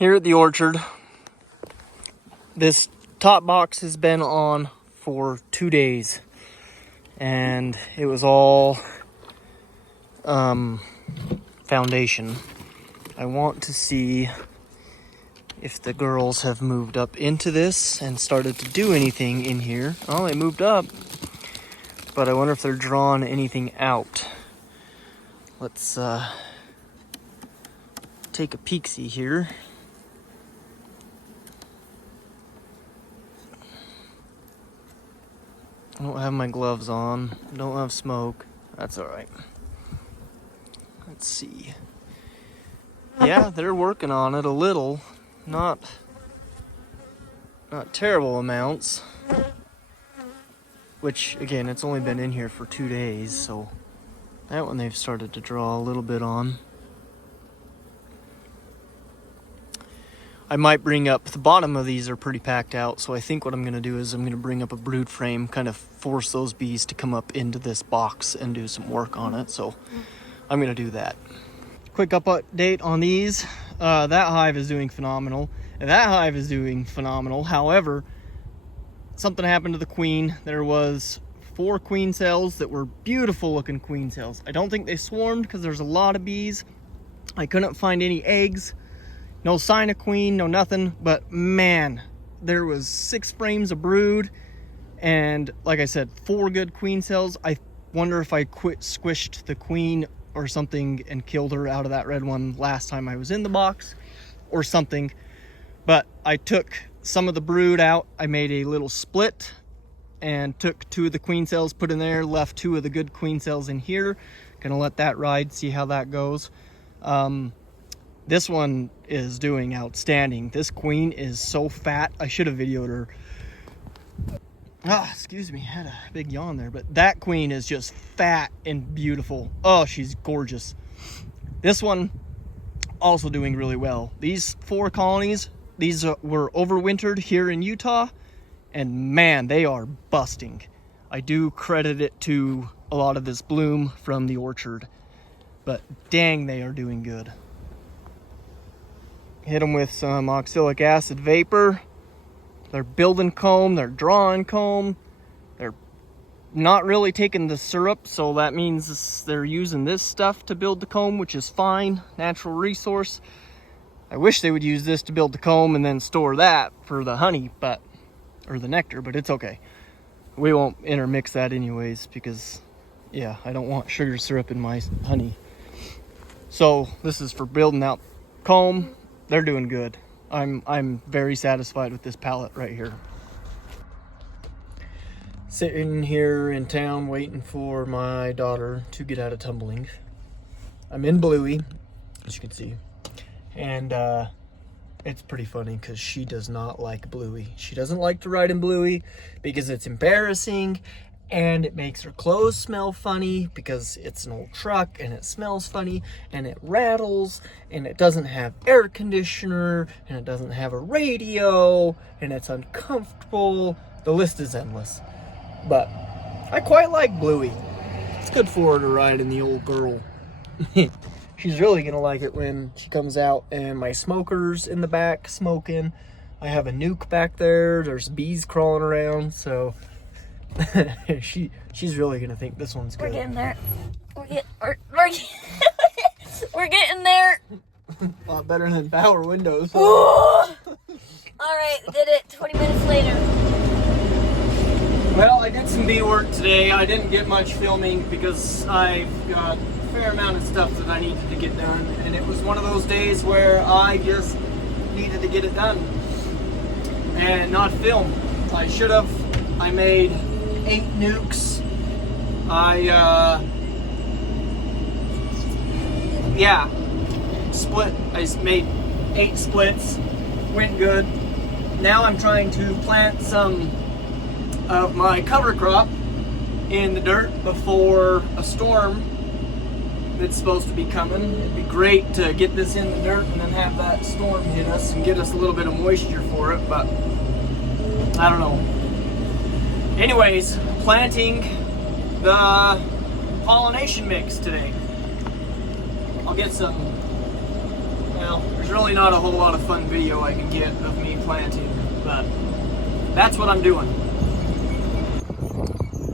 Here at the orchard, this top box has been on for 2 days, and it was all foundation. I want to see if the girls have moved up into this and started to do anything in here. Oh, they moved up, but I wonder if they're drawing anything out. Let's take a peek-see here. I don't have my gloves on. Don't have smoke. That's all right. Let's see. Yeah, they're working on it a little. Not terrible amounts. Which, again, it's only been in here for 2 days, so that one they've started to draw a little bit on. I might bring up, the bottom of these are pretty packed out, so I think what I'm going to do is I'm going to bring up a brood frame, kind of force those bees to come up into this box and do some work on it, so I'm going to do that. Quick update on these. That hive is doing phenomenal, and that hive is doing phenomenal. However, something happened to the queen. There was 4 queen cells that were beautiful looking queen cells. I don't think they swarmed because there's a lot of bees. I couldn't find any eggs. No sign of queen, no nothing, but man, there was 6 frames of brood, and like I said, 4 good queen cells. I wonder if I squished the queen or something and killed her out of that red one last time I was in the box or something, but I took some of the brood out. I made a little split and took 2 of the queen cells, put in there, left 2 of the good queen cells in here. Gonna let that ride, see how that goes. This one is doing outstanding. This queen is so fat. I should have videoed her. Excuse me, had a big yawn there, but that queen is just fat and beautiful. Oh, she's gorgeous. This one also doing really well. These 4 colonies, these were overwintered here in Utah, and man, they are busting. I do credit it to a lot of this bloom from the orchard, but dang, they are doing good. Hit them with some oxalic acid vapor. They're building comb, they're drawing comb. They're not really taking the syrup, so that means they're using this stuff to build the comb, which is fine, natural resource. I wish they would use this to build the comb and then store that for the honey, or the nectar, but it's okay. We won't intermix that anyways because, yeah, I don't want sugar syrup in my honey. So this is for building out comb. They're doing good. I'm very satisfied with this pallet right here. Sitting here in town waiting for my daughter to get out of tumbling. I'm in Blueie, as you can see. And it's pretty funny because she does not like Blueie. She doesn't like to ride in Blueie because it's embarrassing and it makes her clothes smell funny because it's an old truck and it smells funny and it rattles and it doesn't have air conditioner and it doesn't have a radio and it's uncomfortable. The list is endless. But I quite like Blueie. It's good for her to ride in the old girl. She's really gonna like it when she comes out and my smoker's in the back smoking. I have a nuke back there. There's bees crawling around, so she's really gonna think this one's good. We're getting there. We're getting there. A lot better than power windows. All right, we did it. 20 minutes later. Well, I did some bee work today. I didn't get much filming because I've got a fair amount of stuff that I needed to get done, and it was one of those days where I just needed to get it done and not film. I should have. I made 8 nukes. I made 8 splits. Went good. Now I'm trying to plant some of my cover crop in the dirt before a storm that's supposed to be coming. It'd be great to get this in the dirt and then have that storm hit us and get us a little bit of moisture for it, but I don't know. Anyways, planting the pollination mix today. I'll get some, well, there's There's really not a whole lot of fun video I can get of me planting, but that's what I'm doing.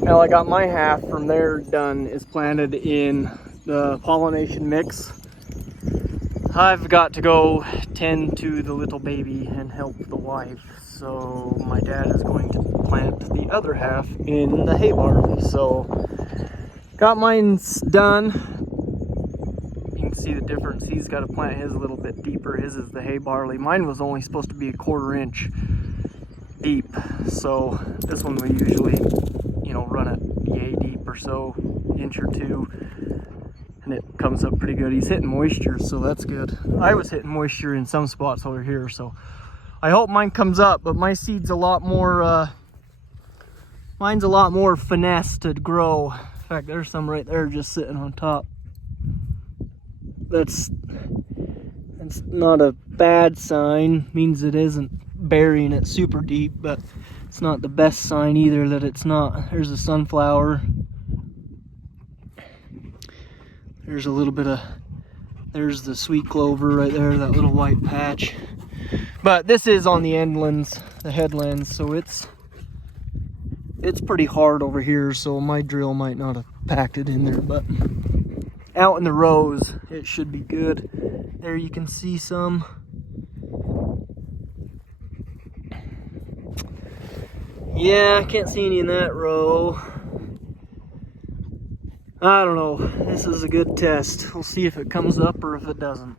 Well, I got my half from there done. Is planted in the pollination mix. I've got to go tend to the little baby and help the wife. So my dad is going to plant the other half in the hay barley. So got mine's done. You can see the difference. He's got to plant his a little bit deeper. His is the hay barley. Mine was only supposed to be a 1/4 inch deep. So this one we usually, you know, run it yay deep or so, inch or two. And it comes up pretty good. He's hitting moisture, so that's good. I was hitting moisture in some spots over here, so I hope mine comes up, but my seed's a lot more, mine's a lot more finesse to grow. In fact, there's some right there just sitting on top. That's not a bad sign. Means it isn't burying it super deep, but it's not the best sign either that it's not. There's a sunflower. There's a little bit of, there's the sweet clover right there, that little white patch. But this is on the endlands, the headlands, so it's pretty hard over here, so my drill might not have packed it in there, but out in the rows, it should be good. There you can see some. Yeah, I can't see any in that row. I don't know. This is a good test. We'll see if it comes up or if it doesn't.